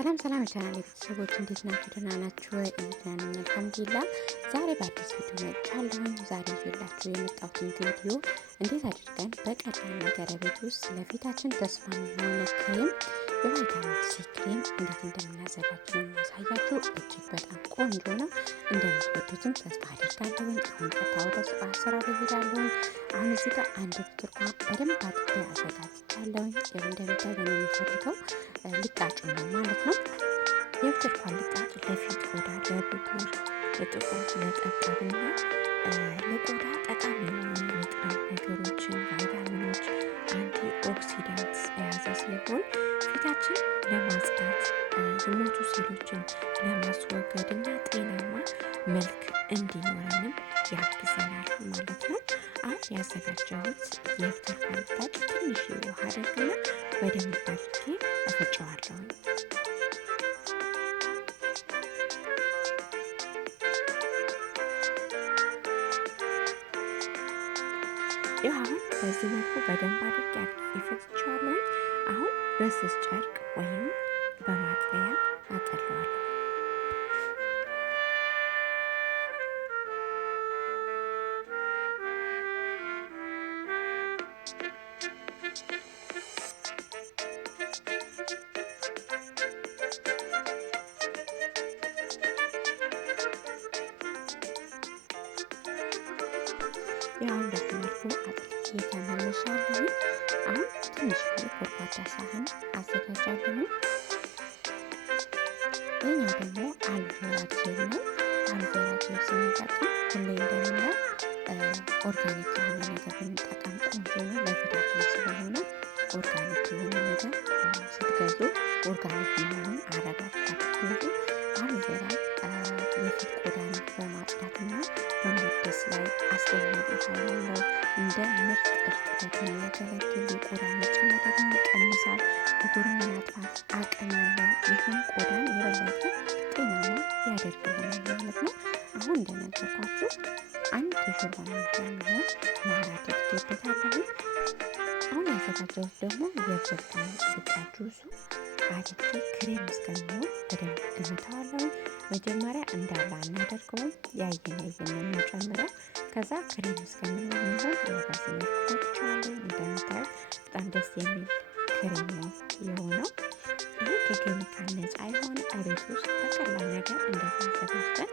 ሰላም የቻናሌ ቤተሰቦች እንዴት ናችሁ? ደህና ናችሁ ወይ? እኛ ነን አልሐምዱሊላህ። ዛሬ በአዲስ ቪዲዮ መጥቻለሁ። ዛሬ ይዤላችሁ የመጣሁት ቪዲዮ እንዴት አድርገን በቀላል ነገር ቤት ውስጥ ለፊታችን ተስማሚ የሆነ ክሬም የቫይታሚን ሲ ክሬም እንዴት እንደምናዘጋጅ ነው የማሳያችሁ። እጅግ በጣም ቆንጆ ነው። እንደምትወዱትም ተስፋ አደርጋለሁ። አሁን ቀጥታ ወደ አሰራሩ እሄዳለሁ። አሁን እዚህ ጋር አንድ ብርቱካን በደንብ አጥቤ አዘጋጅቻለሁ። እንደምታዩት የሚፈልገው ልጣጭ ነው ማለት ነው። የብርቱካን ልጣጭ ለፊት ቆዳ፣ ለብጉር፣ ለጥቁር፣ ለጠባብና ለቆዳ ጠቃሚ የሆኑ ንጥረ ነገሮችን፣ ቫይታሚኖች፣ አንቲ ኦክሲዳንትስ የያዘ ሲሆን ፊታችን ለማጽዳት የሞቱ ሴሎችን ለማስወገድ እና ጤናማ መልክ እንዲኖረንም ያግዘናል ማለት ነው። አሁን ያዘጋጀሁት የብርቱካን ልጣጭ ትንሽ ውሃ አደርግና በደንብ አድርጌ እፈጨዋለሁ። ይህ አሁን በዚህ መልኩ በደንብ አድርጌ ፈጭቼዋለሁ። አሁን በስስ ጨርቅ ወይም በማጥለያ አጠለዋለሁ። ያው በዚህ መልኩ አጥልቄ ተመልሻለሁ። አሁን ትንሽ ጎድጓዳ ሳህን አዘጋጃለሁ። ይህኛው ደግሞ አልቬራ ጄል ነው። አልቬራ ጄል ስንጠቀም ሁሌ እንደምንለው ኦርጋኒክ የሆነ ነገር ብንጠቀም ቆንጆ ነው። ለፊታችን ስለሆነ ኦርጋኒክ የሆነ ነገር ስትገዙ ኦርጋኒክ መሆኑን አረጋግጣችሁ። አልቬራ የፊት ቆዳን በማጽዳትና በማደስ ላይ አስደናቂ ኃይል ያለው እንደ ምርጥ እርጥበት የሚያገለግል የቆዳ መጨማደድን ይቀንሳል። ብጉርን የማጥፋት አቅም አለው። ይህም ቆዳን የበለጠ ጤናማ ያደርግልናል ማለት ነው። አሁን እንደነገርኳችሁ አንድ የሾርባ ማንኪያ የሚሆን ማር አድርጌበታለሁ። አሁን ያዘጋጀሁት ደግሞ የብርቱካን ልጣጭ ጁሱ አድርጌ ክሬም እስከሚሆን በደንብ እመታዋለሁ። መጀመሪያ እንዳላ እናደርገውም ያየን የምንጨምረው ከዛ ክሬም እስከሚሆን በዚህ መልኩ ፈጭቼዋለሁ። እንደምታዩት በጣም ደስ የሚል ክሬም ነው የሆነው። ይሄ ከኬሚካል ነፃ የሆነ እቤት ውስጥ በቀላል ነገር እንደዚህ አዘጋጅተን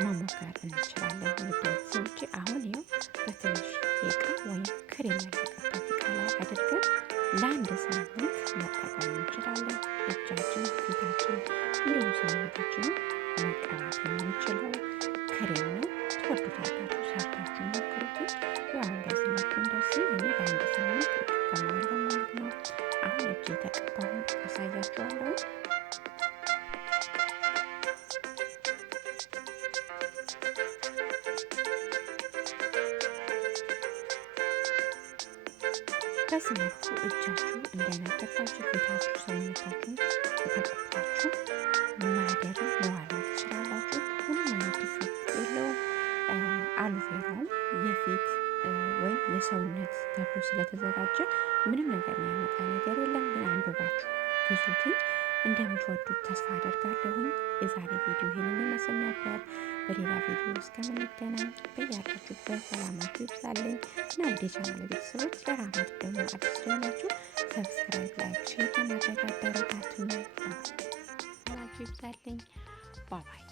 መሞከር እንችላለን። ውድ ቤተሰቦቼ አሁን ይኸው በትንሽ እቃ ወይም ክሬም ያለቀበት እቃ ላይ አድርገን ለአንድ ሳምንት መጠቀም እንችላለን። እጃችን፣ ፊታችን እንዲሁም ሰውነታችንን መቀባት የምንችለው ክሬም ነው። ትወዱታላችሁ፣ ሰርታችሁ ሞክሩት። ያው በዚህ መልኩ እንደዚህ እኔ ለአንድ ሳምንት እጠቀመዋለሁ ማለት ነው። አሁን እጅ የተቀባውን አሳያችኋለሁ። በዚህ መልኩ እጃችሁ እንዳይነጠፋችሁ ፊታችሁ፣ ሰውነታችሁን ተቀባችሁ ማደር መዋል ትችላላችሁ። ምንም አይነት ኢፌክት የለውም። አልቬራውም የፊት ወይም የሰውነት ተብሎ ስለተዘጋጀ ምንም ነገር የሚያመጣ ነገር የለም። ግን አንብባችሁ ግዙትኝ። እንደምትወዱት ተስፋ አደርጋለሁኝ። የዛሬ ቪዲዮ ይሄንን ይመስል ነበር። በሌላ ቪዲዮ እስከምንገናኝ በያላችሁበት ሰላማችሁ ይብዛልኝ እና ወደ ቻናል ቤተሰቦች ለራማት ደግሞ አዲስ የሆናችሁ ሰብስክራይብ፣ ላይክ፣ ሼር በማድረግ አበረታቱኝ። ሰላማችሁ ይብዛልኝ። ባባይ